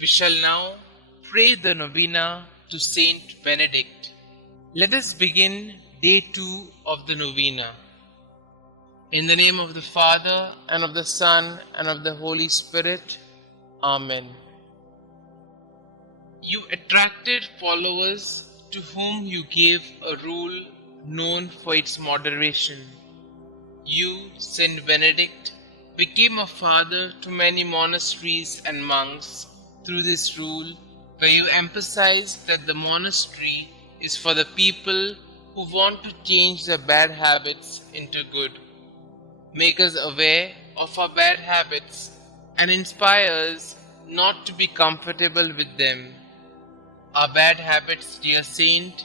We shall now pray the Novena to St Benedict. Let us begin day 2 of the Novena. In the name of the Father, and of the Son, and of the Holy Spirit. Amen. You attracted followers to whom you gave a rule known for its moderation. You, St Benedict, became a father to many monasteries and monks through this rule, where you emphasized that the monastery is for the people who want to change their bad habits into good. Make us aware of our bad habits and inspire us not to be comfortable with them. Our bad habits, dear Saint,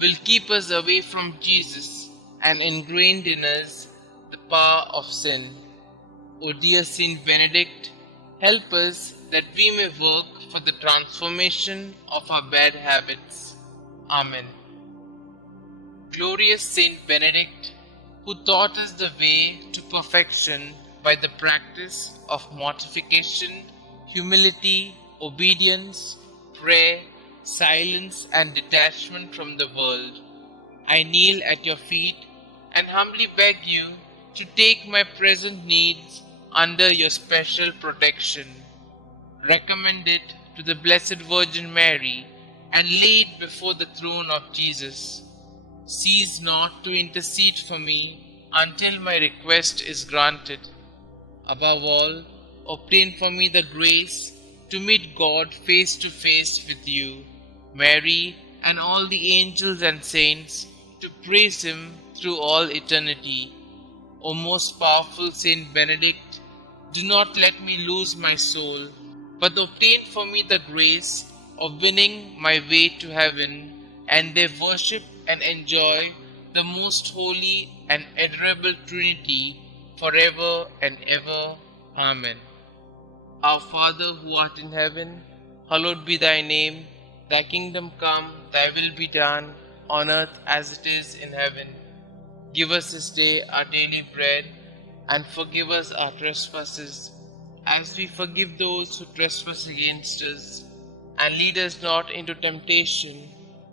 will keep us away from Jesus and ingrained in us the power of sin. O dear Saint Benedict, help us that we may work for the transformation of our bad habits. Amen. Glorious Saint Benedict, who taught us the way to perfection by the practice of mortification, humility, obedience, prayer, silence, and detachment from the world, I kneel at your feet and humbly beg you to take my present needs under your special protection. Recommend it to the Blessed Virgin Mary and lay it before the throne of Jesus. Cease not to intercede for me until my request is granted. Above all, obtain for me the grace to meet God face to face with you, Mary, and all the angels and saints, to praise Him through all eternity. O most powerful Saint Benedict, do not let me lose my soul, but obtain for me the grace of winning my way to heaven, and there worship and enjoy the most holy and adorable Trinity forever and ever. Amen. Our Father who art in heaven, hallowed be thy name. Thy kingdom come, thy will be done, on earth as it is in heaven. Give us this day our daily bread, and forgive us our trespasses, as we forgive those who trespass against us. And lead us not into temptation,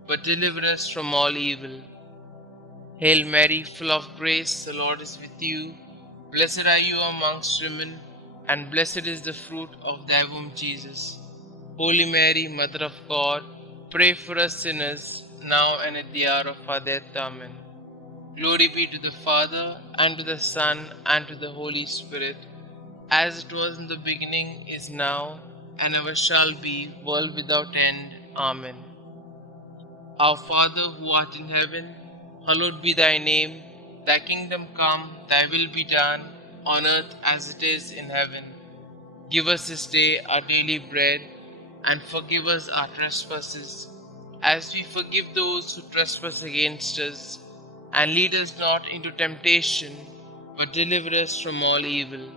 but deliver us from all evil. Hail Mary, full of grace, the Lord is with you. Blessed are you amongst women, and blessed is the fruit of thy womb, Jesus. Holy Mary, Mother of God, pray for us sinners, now and at the hour of our death. Amen. Glory be to the Father, and to the Son, and to the Holy Spirit, as it was in the beginning, is now, and ever shall be, world without end. Amen. Our Father who art in heaven, hallowed be thy name. Thy kingdom come, thy will be done, on earth as it is in heaven. Give us this day our daily bread, and forgive us our trespasses, as we forgive those who trespass against us. And lead us not into temptation, but deliver us from all evil.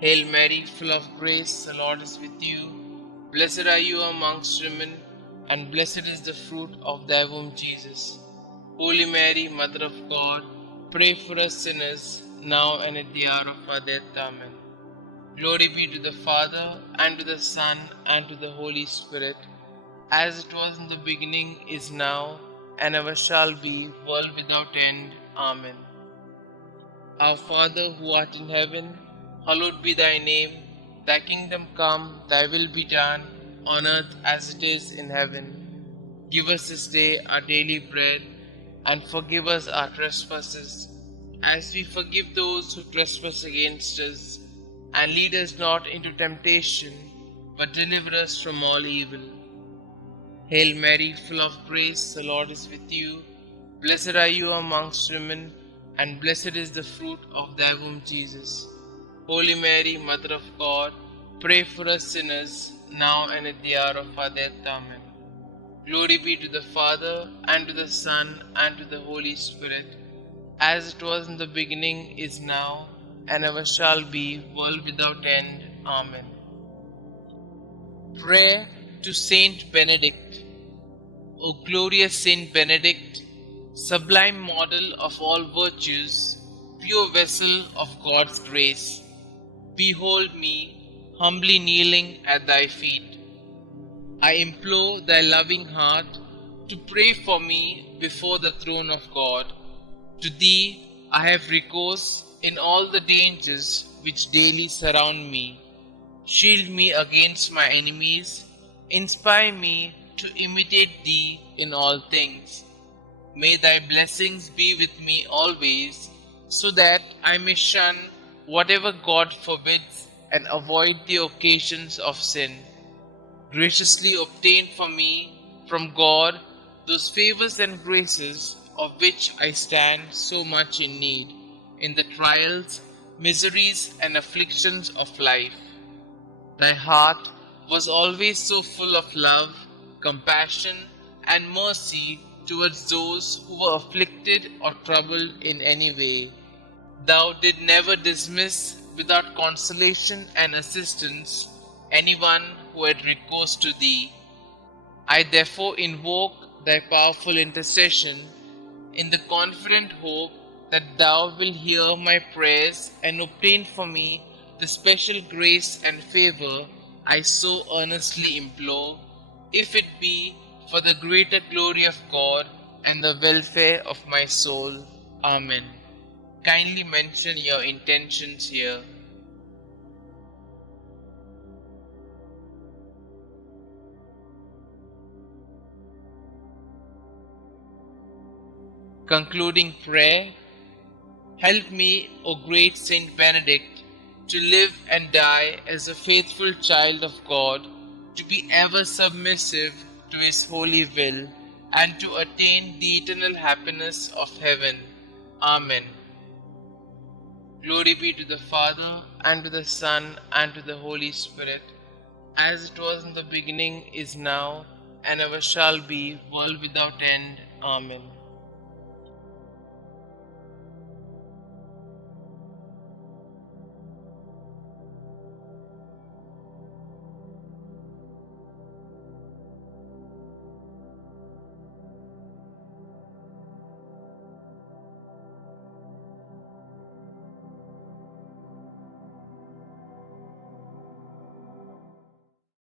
Hail Mary, full of grace, the Lord is with you. Blessed are you amongst women, and blessed is the fruit of thy womb, Jesus. Holy Mary, Mother of God, pray for us sinners, now and at the hour of our death. Amen. Glory be to the Father, and to the Son, and to the Holy Spirit, as it was in the beginning, is now, and ever shall be, world without end. Amen. Our Father who art in heaven, hallowed be thy name. Thy kingdom come, thy will be done, on earth as it is in heaven. Give us this day our daily bread, and forgive us our trespasses, as we forgive those who trespass against us. And lead us not into temptation, but deliver us from all evil. Hail Mary, full of grace, the Lord is with you. Blessed are you amongst women, and blessed is the fruit of thy womb, Jesus. Holy Mary, Mother of God, pray for us sinners, now and at the hour of our death. Amen. Glory be to the Father, and to the Son, and to the Holy Spirit, as it was in the beginning, is now, and ever shall be, world without end. Amen. Prayer to Saint Benedict. O glorious Saint Benedict, sublime model of all virtues, pure vessel of God's grace, behold me, humbly kneeling at thy feet. I implore thy loving heart to pray for me before the throne of God. To thee I have recourse in all the dangers which daily surround me. Shield me against my enemies, inspire me to imitate thee in all things. May thy blessings be with me always, so that I may shun whatever God forbids and avoid the occasions of sin. Graciously obtain for me from God those favors and graces of which I stand so much in need in the trials, miseries, and afflictions of life. Thy heart was always so full of love, compassion, and mercy towards those who were afflicted or troubled in any way. Thou did never dismiss without consolation and assistance anyone who had recourse to thee. I therefore invoke thy powerful intercession in the confident hope that thou wilt hear my prayers and obtain for me the special grace and favor I so earnestly implore, if it be for the greater glory of God and the welfare of my soul. Amen. Kindly mention your intentions here. Concluding prayer. Help me, O great St Benedict, to live and die as a faithful child of God, to be ever submissive to His holy will, and to attain the eternal happiness of heaven. Amen. Glory be to the Father, and to the Son, and to the Holy Spirit, as it was in the beginning, is now, and ever shall be, world without end. Amen.